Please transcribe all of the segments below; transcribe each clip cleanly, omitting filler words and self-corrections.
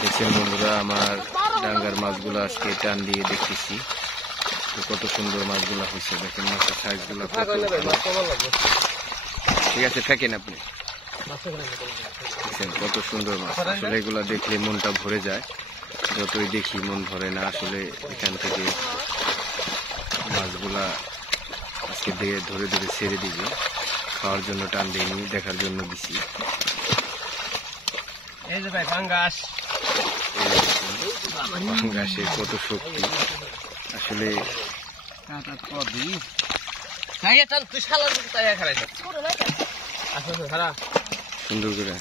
দেখছেন বন্ধুরা, আমার ডাঙ্গার মাছগুলো আজকে টান দিয়ে দেখতেছি কত সুন্দর মাছগুলো হয়েছে। দেখেন মাছের সাইজগুলো। ঠিক আছে, থাকেন আপনি। দেখছেন কত সুন্দর মাছ। আসলে এগুলা দেখলে মনটা ভরে যায়, যতই দেখি মন ভরে না। আসলে এখান থেকে মাছগুলা আজকে ধরে ধরে ছেড়ে দিবে, খাওয়ার জন্য টান দিইনি, দেখার জন্য দিছি। এই যে ভাই পাঙ্গাস, পাঙ্গাসের কত শক্তি আসলে। সুন্দর করে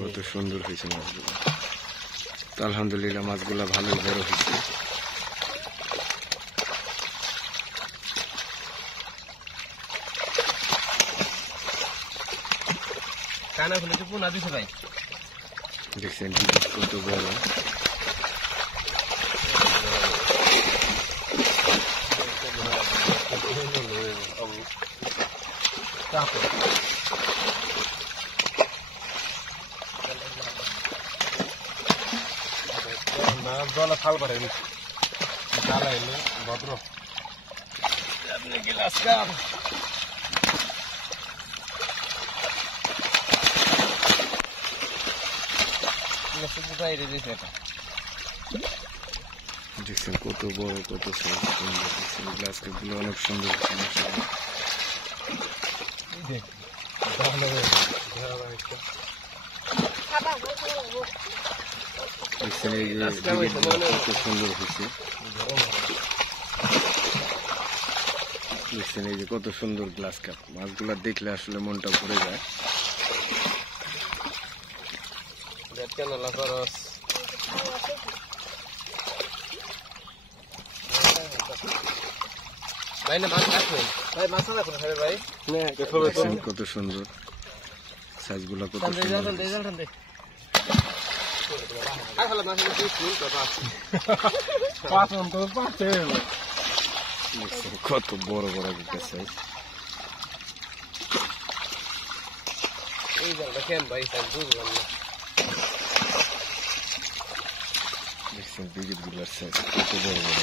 কত সুন্দর হয়েছে মাছগুলো। তো আলহামদুলিল্লাহ মাছগুলো ভালোই বড় হয়েছে। কানা খুলে তো পোনা দিছে ভাই। দেখছেন কত বড়। জলে ফাল করে জ্বালা এলে ভদ্র আপনি গিলাস কাপ দেখছেন কত বড়, কত সুন্দর। গ্লাস কাপগুলো অনেক সুন্দর। দেখছেন এই যে কত সুন্দর হয়েছে। দেখছেন এই যে কত সুন্দর গ্লাস কাপ। মাছগুলা দেখলে আসলে মনটা ভরে যায়। কত সুন্দর সাইজগুলা, কত কত বড় বড় একটা সাইজ। দেখছেন বিগিট গুলার সাইজ কত বড় বড়।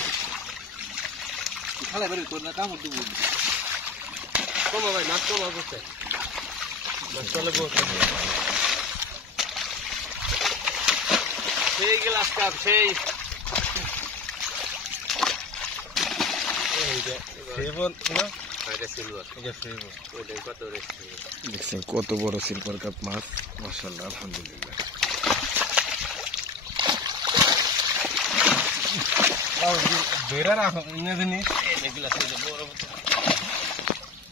সেই গ্লাস কাপ সেই দেখছেন কত বড় সিলভার কাপ মাছ। মাশাআল্লাহ, আলহামদুলিল্লাহ।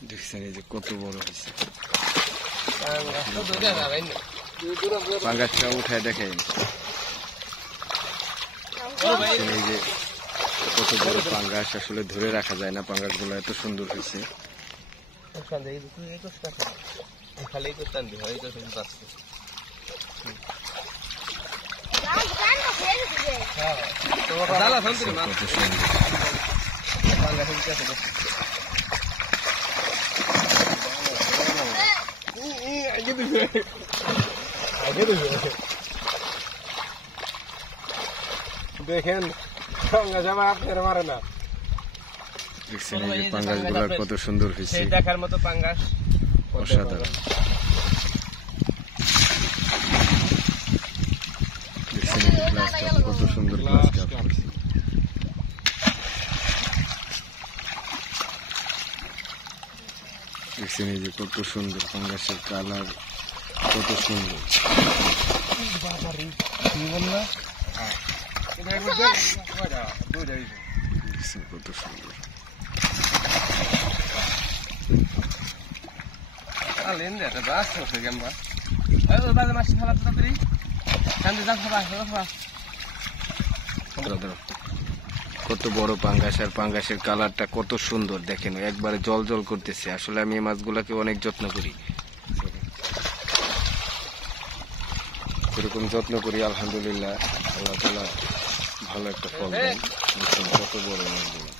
দেখছেন এই যে কত বড় হয়েছে। পাঙ্গাসটা উঠায় দেখেন এই যে কত বড় পাঙ্গাস। আসলে ধরে রাখা যায় না, পাঙ্গাস গুলো এত সুন্দর হয়েছে। দেখেন মারে না। দেখছেন এই যে পাঙ্গাস গুলা কত সুন্দর হয়েছে, দেখার মতো পাঙ্গাস, অসাধারণ। দেখছেন এই যে গ্লাস কাপ, কত সুন্দর গ্লাস কাপ। দেখছেন এই যে কত সুন্দর পাঙ্গাসের কালার, কত সুন্দর। কত সুন্দর। কত বড় পাঙ্গাস, আর পাঙ্গাসের কালারটা কত সুন্দর। দেখেন একবারে জল জল করতেছে। আসলে আমি এই মাছগুলাকে অনেক যত্ন করি। এরকম যত্ন করি আলহামদুলিল্লাহ আল্লাহ তাআলা ভালো একটা ফল দেন। দেখুন কত বড় মাছগুলো।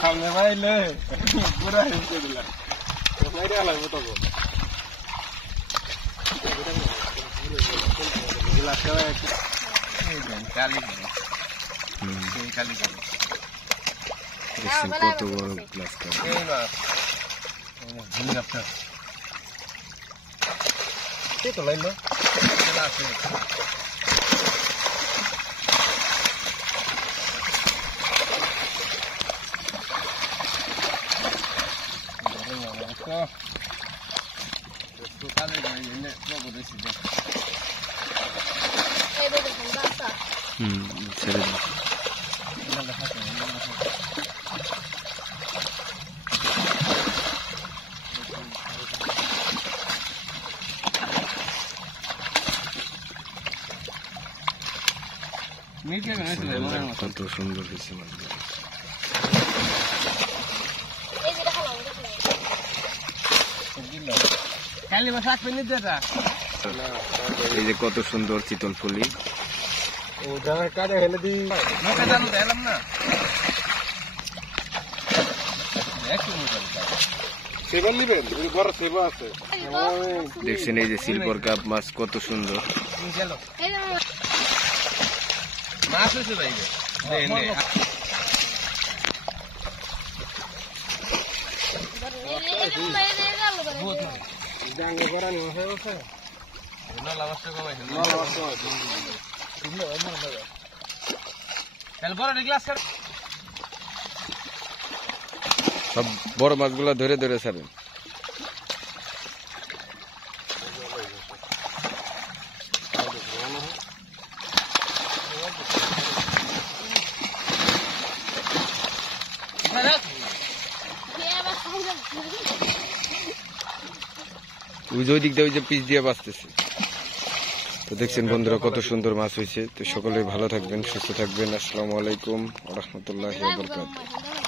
সামনে পাইলে পুরা হেসে দিলাম বাইরে আলাম তো দেখছেন কত বড় গ্লাস কাপ। তো লাইন না ছেড়ে দিন। কত সুন্দর হয়েছে মাছগুলো। এই যে কত সুন্দর চিতল ফুলি। কাজে হেলে দিই সেবা নিবেন বড় সেবা আছে। দেখছেন এই যে সিলভার কাপ মাছ কত সুন্দর। মাছ হয়েছে ভাই ডাঙ্গে করা নিয়ে হয়েছে সব বড় মাছগুলা ধরে ধরে ছাড়েন। ওই যে ওই দিক দিয়ে ওই যে পিচ দিয়ে বাঁচতেছে। তো দেখছেন বন্ধুরা কত সুন্দর মাছ হয়েছে। তো সকলে ভালো থাকবেন, সুস্থ থাকবেন। আসসালামু আলাইকুম ওয়া রাহমাতুল্লাহি ওয়া বারাকাতুহু।